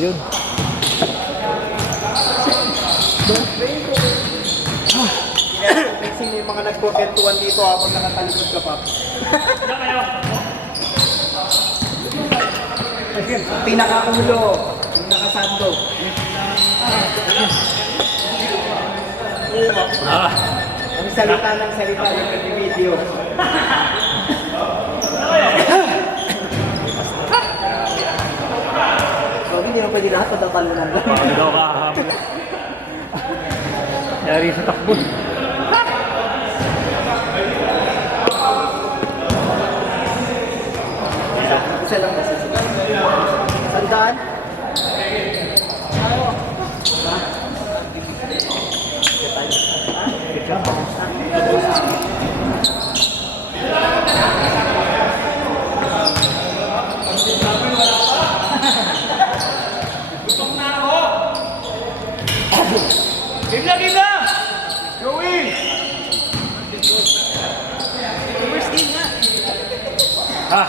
Yun. Sino yung mga nagkukwentuhan dito habang nakatalikod ka pa? Pinakaulo, pinakasando. Ang salita ng salita yung nag-video. So, hindi mo pwede lahat matatalunan lang. Paano daw kahabol? Yari sa takbo. Isa lang kasi. Tandaan? Game na! Game na! Going! First game nga. Ah!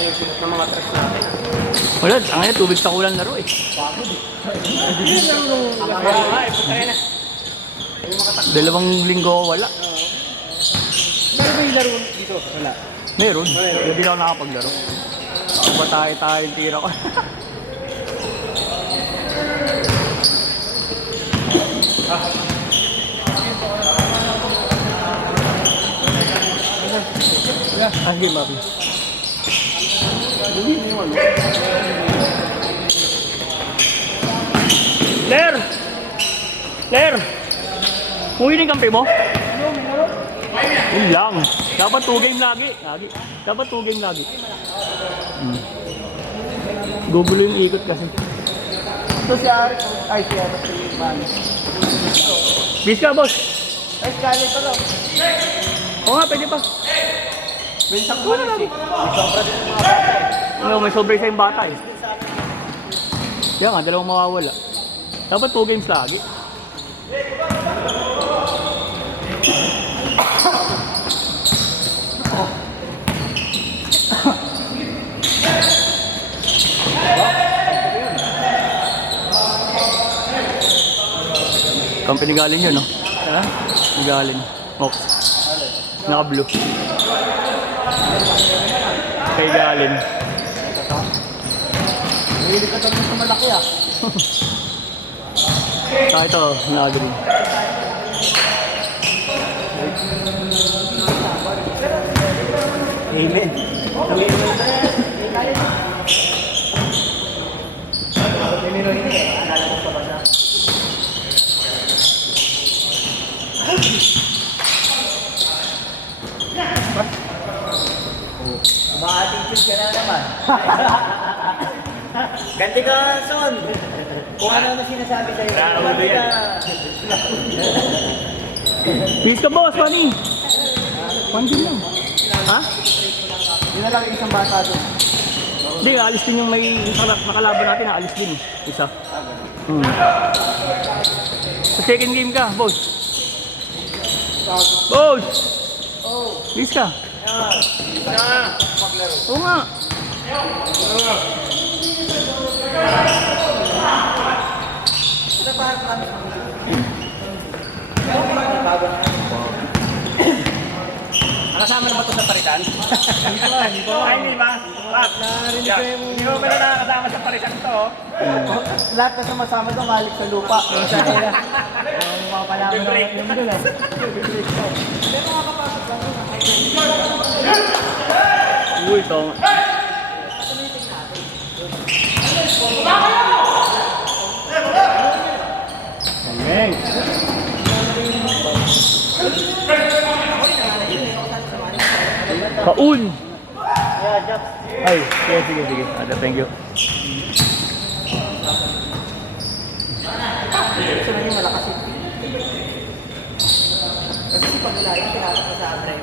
Yung sinot ng mga tracks natin. Wala, ang ngayon, tubig sa kulang laro eh. Dalawang linggo wala. Meron ba yung laro dito? Wala. Meron. Hindi lang ako nakapaglaro. Ba tayo yung tira ko. Ah, game up. Ler! Ler! Kung yun yung kampi mo? Yun lang. Dapat 2 game lagi. Dapat 2 game lagi. Gugulo yung ikot kasi. Ito si Ari. Ay, si Ari. Si Manny. Bis ka, boss. Ay, Scarlett pa lang. Oo nga, pwede pa. May isang malis eh. May sobra din yung mga bata eh. Ano, may sobre sa yung bata eh. Kaya nga, dalawang mawawala. Dapat 2 games lagi. Company galing yun, no? Ha? Galing. Oh. Naka-blue. Kay galing. Mahilig ka daw sa malaki ah. Ah, ito, naka-green. Amen. Ma-attitude ka na naman. Ganti ka, Son. Kung ano na sinasabi sa'yo. Ganti ka. Peace ka, boss, Manny. Pandin lang. Ha? Yun na lang yung isang bata doon. Hindi, alis din yung may nakalaban natin, alis din. Isa. Sa second game ka, boss. Boss! Oh, Peace ka. yeah. Oo nga. Ito pa kami. Nakasama na ba ito sa paritan? Hindi ba? Ay, hindi ba? Narinig ko yung... Hindi mo pala nakakasama sa paritan ito. Lahat na sumasama doon, malik sa lupa. Yung sa kaya. Mapapalaman na yung doon eh. Uy, ito. Amen. Kaun! Yeah, Japs. Ay, sige. Thank you. Gusto na yung malakas eh. Kasi si Pagulayan, tinatak na sa Andre.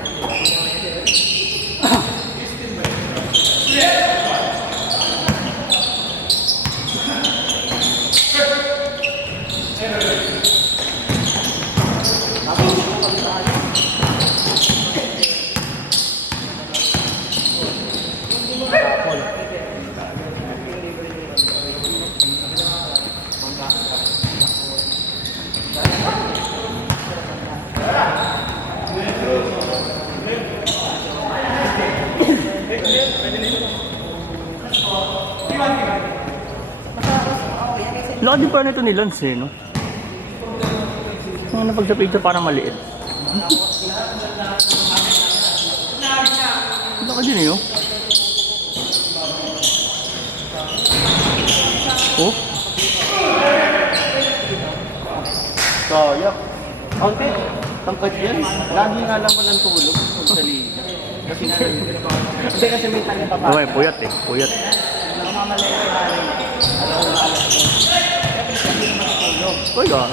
Laki din pa nito ni Lance eh, no? Ano pag sa picture parang maliit. Laki din eh, oh. Oh? Kaya. Kaunti. Tangkad yan. Lagi nga naman ang tulog sa liga. Kasi nga kasi may tanya pa pa. Okay, puyat eh. Puyat. Namamalay ko na rin. Alam ko na alam ko. Uy, ah.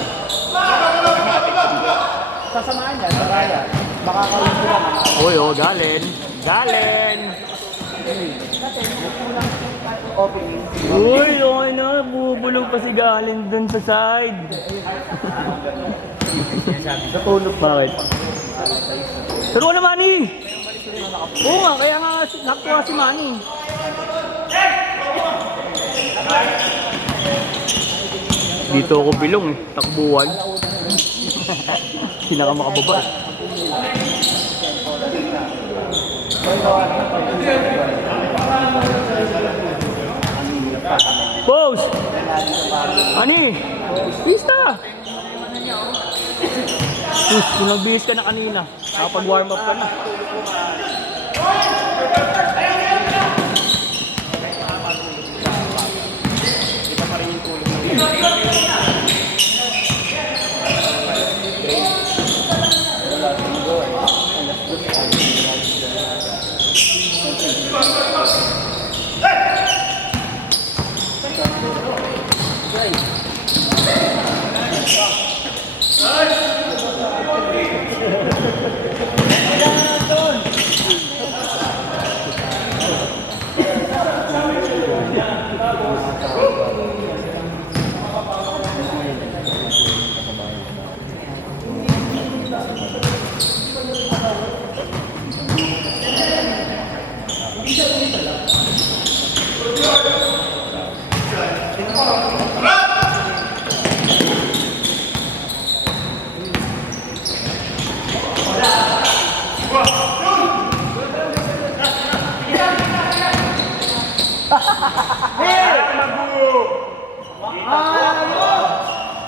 Sasamahan yan, sa kaya. Makakawin sila na. Uy, oh, Galen. Galen! Kasi kulang opening. Uy, okay na. Bubulong pa si Galen dun sa side. Natulog. Bakit? Pero na Manny! Oo nga, kaya nga nakuha si Manny. Dito ako bilong eh, takbuhan. Hindi na ka makababa. Pose! Ani! Pista! Sus, kung nagbihis ka na kanina, nakapag-warm up ka na.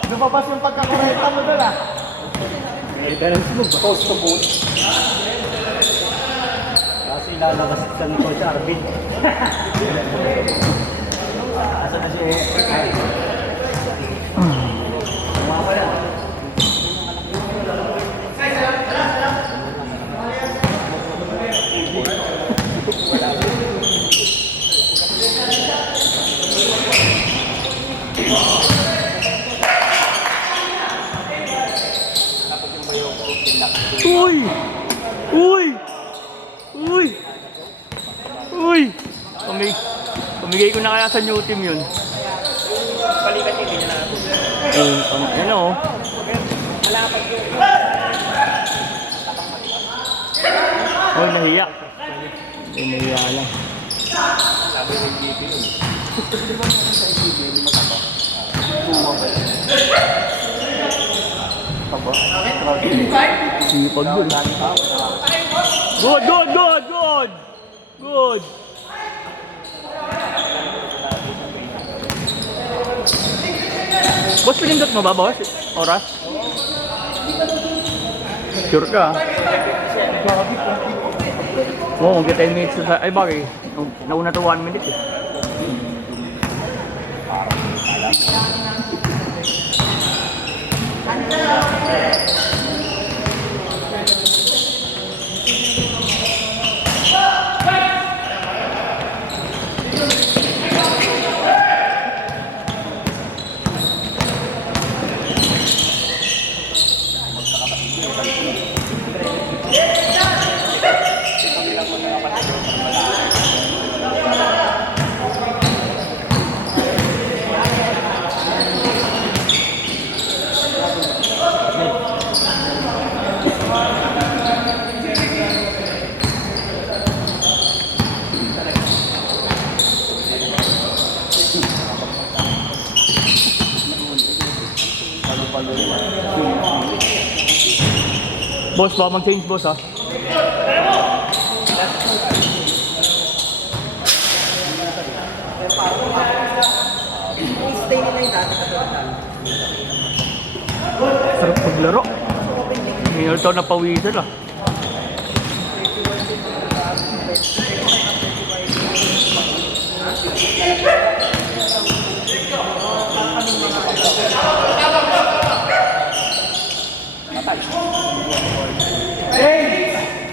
Lumabas yung pagkakureta mo doon ah. Balance mo ba? Post to boot. Kasi ilalabas ka ni Coach Arvin. Asa na si Ay? Uy! Uy! Uy! Uy! Pamigay ko na kaya sa new team yun. Balikan hindi niya na. Ano oh. Oh, nahiya. Nahiya lang. Sipag yun. Good, good, good, good! Good! Boss, pinindot mo ba, boss? Oras? Sure ka? Oo, kung 10 minutes sa... Ay, bakit? Nauna to 1 minute eh. Boss, baka mag-change boss ha. Stay nila yung dati. Naglaro. Ngayon ito napawisan ah.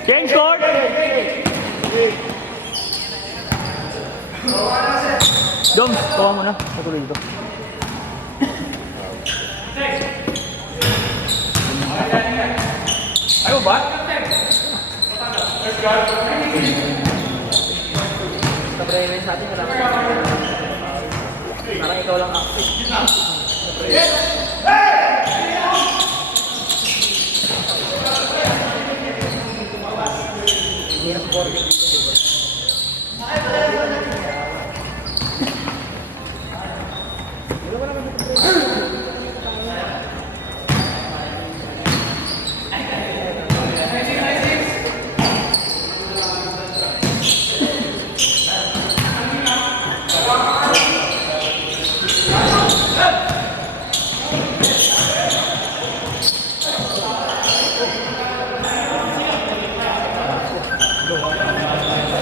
King scored! Doms, tawa mo na. Patuloy dito. Ayaw ba? Sabrina sa atin, parang ikaw lang active. Hirap boarding dito, diba?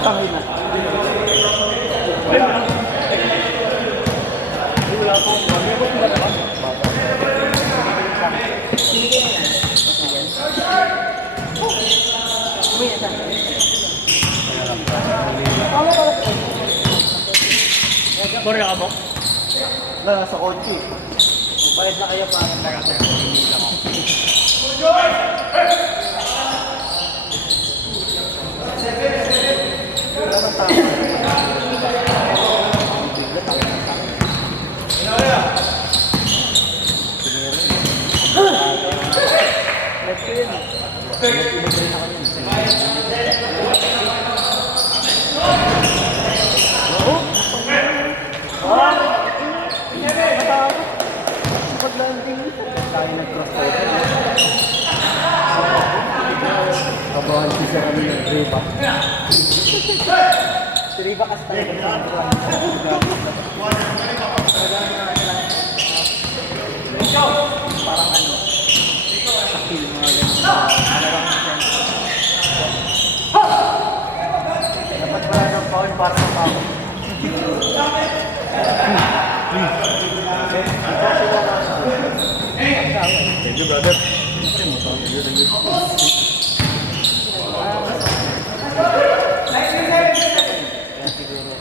Tangay na. Sorry ka mo? Nasa kotse. Bayad na kayo para kabahan siya kami ng Riva. Si Riva kasi talaga parang ano, sakil mga dapat pala ng foul para sa tao. Thank you, brother.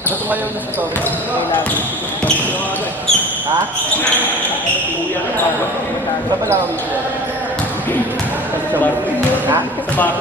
Ano tumayaw na sa to? Ha? Sa pala kami siya? Sa bar. Ha? Sa bar.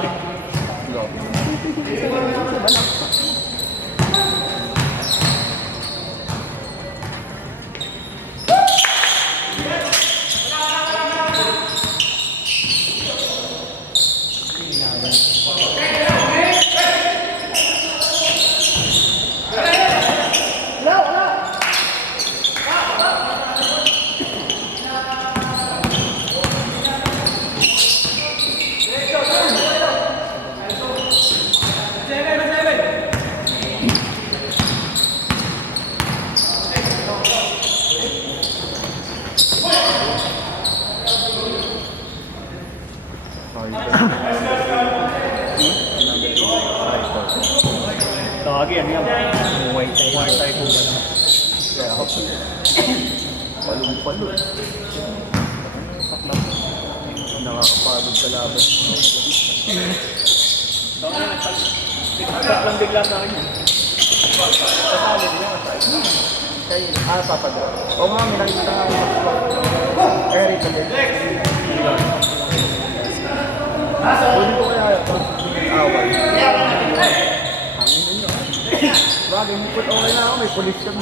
Tawagi yan yan. Muay Thai. Muay Thai po ba naman? Kaya ako palong-palong. Nakakapagod sa laban. Tiktak lang bigla sa akin yan. Kasalin niya. Kaya, papadra. Oo nga, may nakikita nga yung Eric ulit. Huli ko kaya ito. Awal. Hangin ninyo. Bagay, mukot okay na ako. May pulis kami.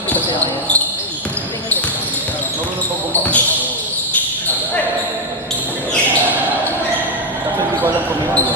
Sabi kasi ako yan. Marunong pa bumakot. Kasi hindi ko alam kung may ano.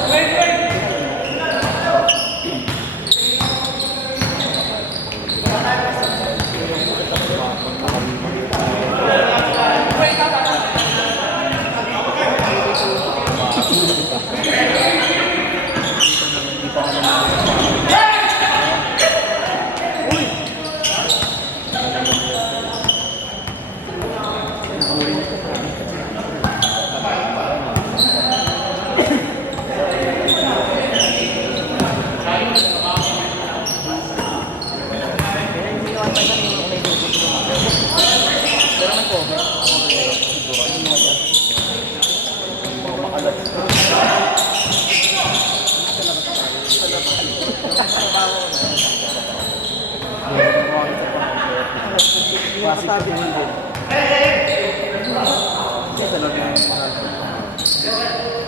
Masabi mo din.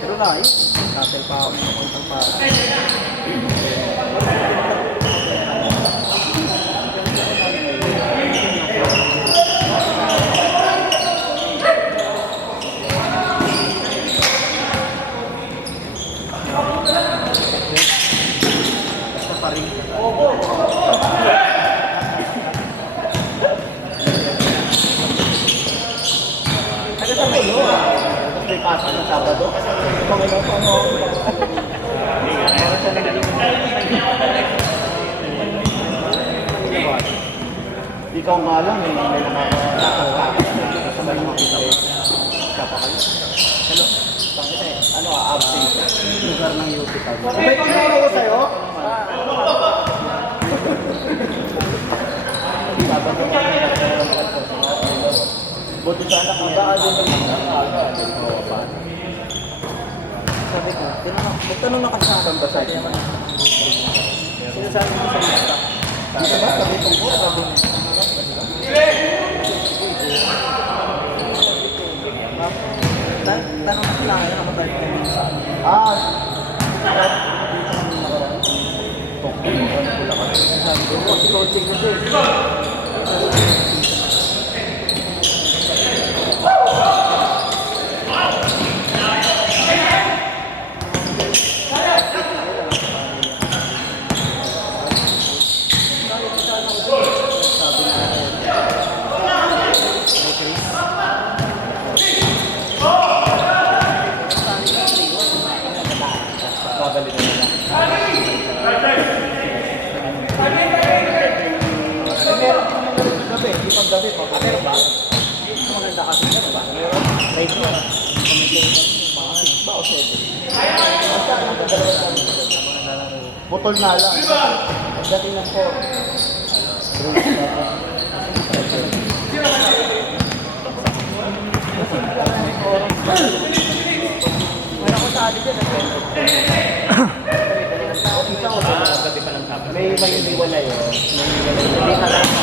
Pero na yun. Katel pa ako. Katel pa ako. Basta pa rin. May pasok ng Sabado. Di ka nga lang eh. May mga nakakakak. Sa may mga kita eh. Kapakal. Hello. Ano absent? Lugar ng UP tag. May tinuro ko sa'yo? Sabado. Buti sana kung baan din ng mga aga. Sabi ko, magtanong na kasi sa akin ba sa'yo? Sinasabi ko sa lista. Dito ba? Sabi ko po, sabi ko. Tanong na sila kaya naman tayo ng lista. Sabi ko, kasi coaching ko din. Gabi pa, pero ba? Maganda kasi ano ba? Right mo na. Ba o seven? Butol na lang. Pagdating ng 4. Wala ko sa atin dyan. May iniwala yun. May iniwala yun.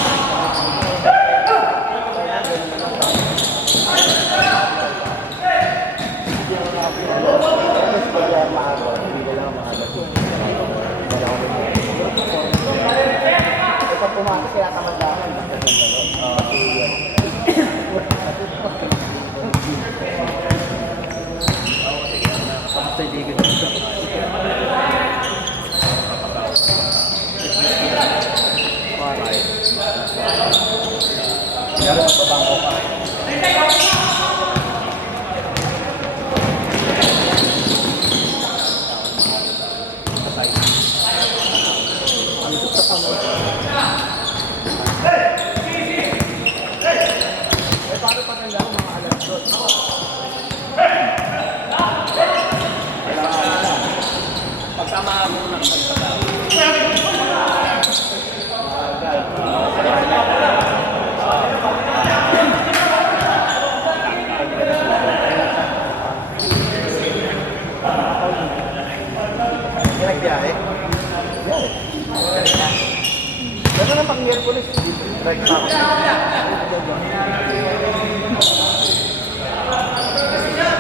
Pumakas kaya kamandahan. Meron pa bang ko pa? Pagkama mo na kapag Nagbiyahe? Gano'n ang pang-Miyerkules. Right na ako.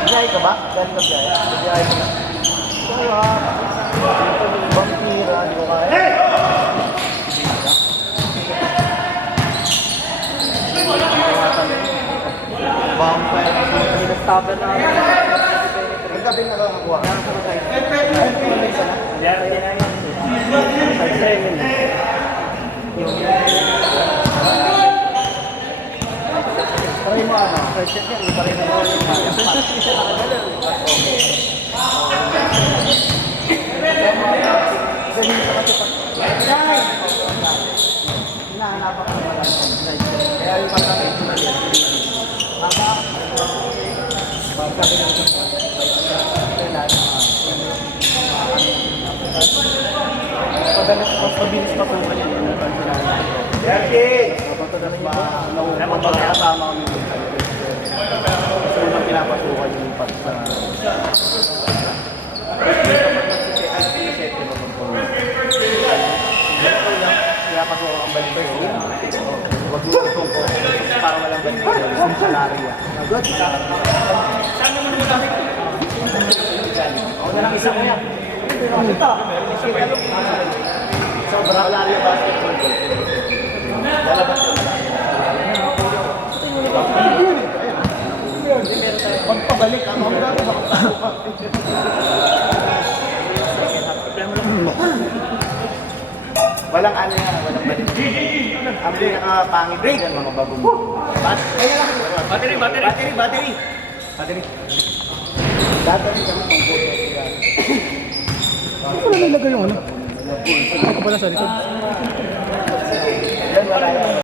Biyahe ka ba? Gano'n ka biyahe? Biyahe ka na. Kaya, vampira, di ko kaya. Vampire. Pinag-stopper na ako. Ang gabi nakakakuha. Try mo ano? First check yan. Iba rin ako yung ganun sa kasi pag... Hinahanap ako ng walang slide check. Kaya yung pagkakit ko na yan. Haba. Pagkakit ko na padalas pabilis pa po kanina yung pagkakit. Derek! Pagkakit ba nakasama kami yung so nang pinapasukan yung pag sa kaya pasukan ang balik ko wag mo itong ko para walang balik ko yung salary good saan naman mo gamit ako na lang isa kaya ito sobra salary basketball lalabas pagpabalik ang mga walang ano yan, walang balik. Ang pinaka-pangit yan, mga bagong. Battery. Battery. Battery kami pang buto. Wala nilagay yung ano? Ako pala sa likod. Yan, wala yan.